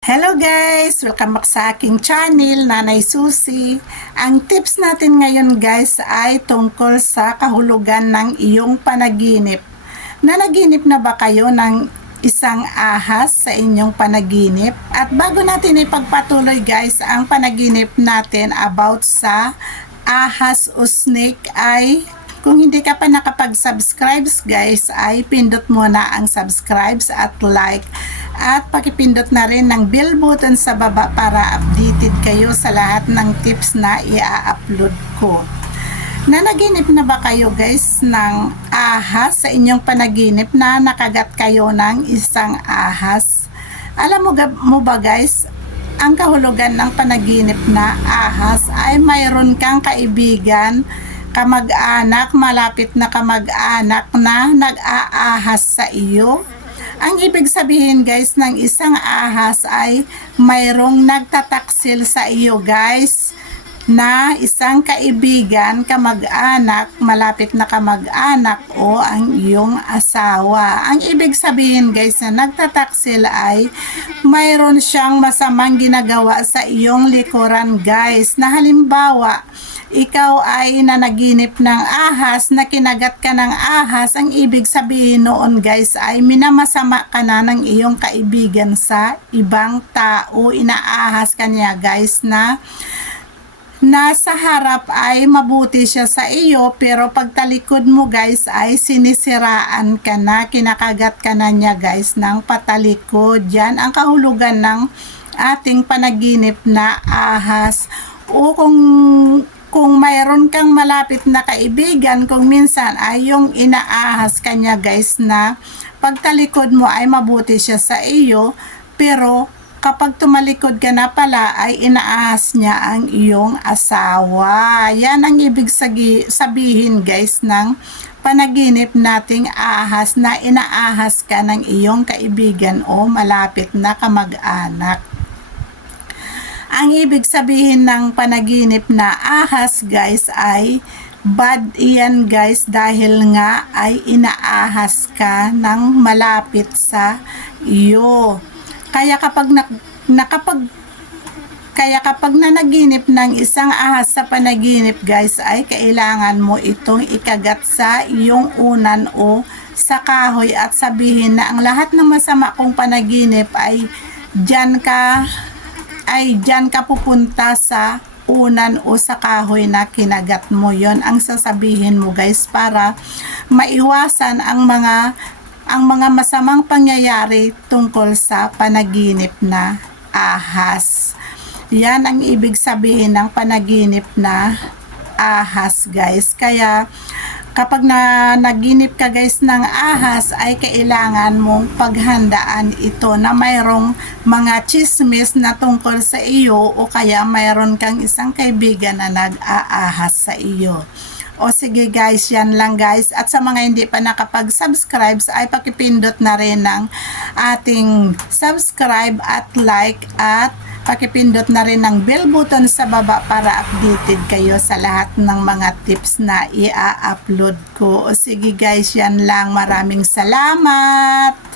Hello guys! Welcome back sa aking channel, Nanay Susie. Ang tips natin ngayon guys ay tungkol sa kahulugan ng iyong panaginip. Nanaginip na ba kayo ng isang ahas sa inyong panaginip? At bago natin ipagpatuloy guys ang panaginip natin about sa ahas o snake ay kung hindi ka pa nakapag-subscribe guys ay pindot muna ang subscribe at like at pakipindot na rin ng bell button sa baba para updated kayo sa lahat ng tips na i-upload ko. Nanaginip na ba kayo guys ng ahas sa inyong panaginip na nakagat kayo ng isang ahas? Alam mo ba guys, ang kahulugan ng panaginip na ahas ay mayroon kang kaibigan, kamag-anak, malapit na kamag-anak na nag-aahas sa iyo. Ang ibig sabihin guys ng isang ahas ay mayroong nagtataksil sa iyo guys na isang kaibigan, kamag-anak, malapit na kamag-anak o ang iyong asawa. Ang ibig sabihin guys na nagtataksil ay mayroon siyang masamang ginagawa sa iyong likuran guys, na halimbawa ikaw ay nanaginip ng ahas, na kinagat ka ng ahas, ang ibig sabihin noon guys ay minamasama ka na ng iyong kaibigan sa ibang tao. Inaahas ka niya guys na nasa harap ay mabuti siya sa iyo, pero pagtalikod mo guys ay sinisiraan ka na, kinakagat ka na niya guys ng patalikod. Yan ang kahulugan ng ating panaginip na ahas. O kung mayroon kang malapit na kaibigan, kung minsan ay yung inaahas kanya guys na pagtalikod mo ay mabuti siya sa iyo, pero kapag tumalikod ka na pala ay inaahas niya ang iyong asawa. Yan ang ibig sabihin guys ng panaginip nating ahas, na inaahas ka ng iyong kaibigan o malapit na kamag-anak. Ang ibig sabihin ng panaginip na ahas guys ay bad iyan guys, dahil nga ay inaahas ka ng malapit sa iyo. Kaya kapag nanaginip ng isang ahas sa panaginip guys ay kailangan mo itong ikagat sa iyong unan o sa kahoy at sabihin na ang lahat ng masama kong panaginip ay diyan ka pupunta sa unan o sa kahoy na kinagat mo. Yon ang sasabihin mo guys para maiwasan ang mga masamang pangyayari tungkol sa panaginip na ahas. Yan ang ibig sabihin ng panaginip na ahas guys. Kaya kapag naginip ka guys ng ahas ay kailangan mong paghandaan ito na mayroong mga chismis na tungkol sa iyo, o kaya mayroon kang isang kaibigan na nag-aahas sa iyo. O sige guys, yan lang guys. At sa mga hindi pa nakapag-subscribe ay pakipindot na rin ng ating subscribe at like, at pakipindot na rin ng bell button sa baba para updated kayo sa lahat ng mga tips na i-upload ko. O sige guys, yan lang. Maraming salamat!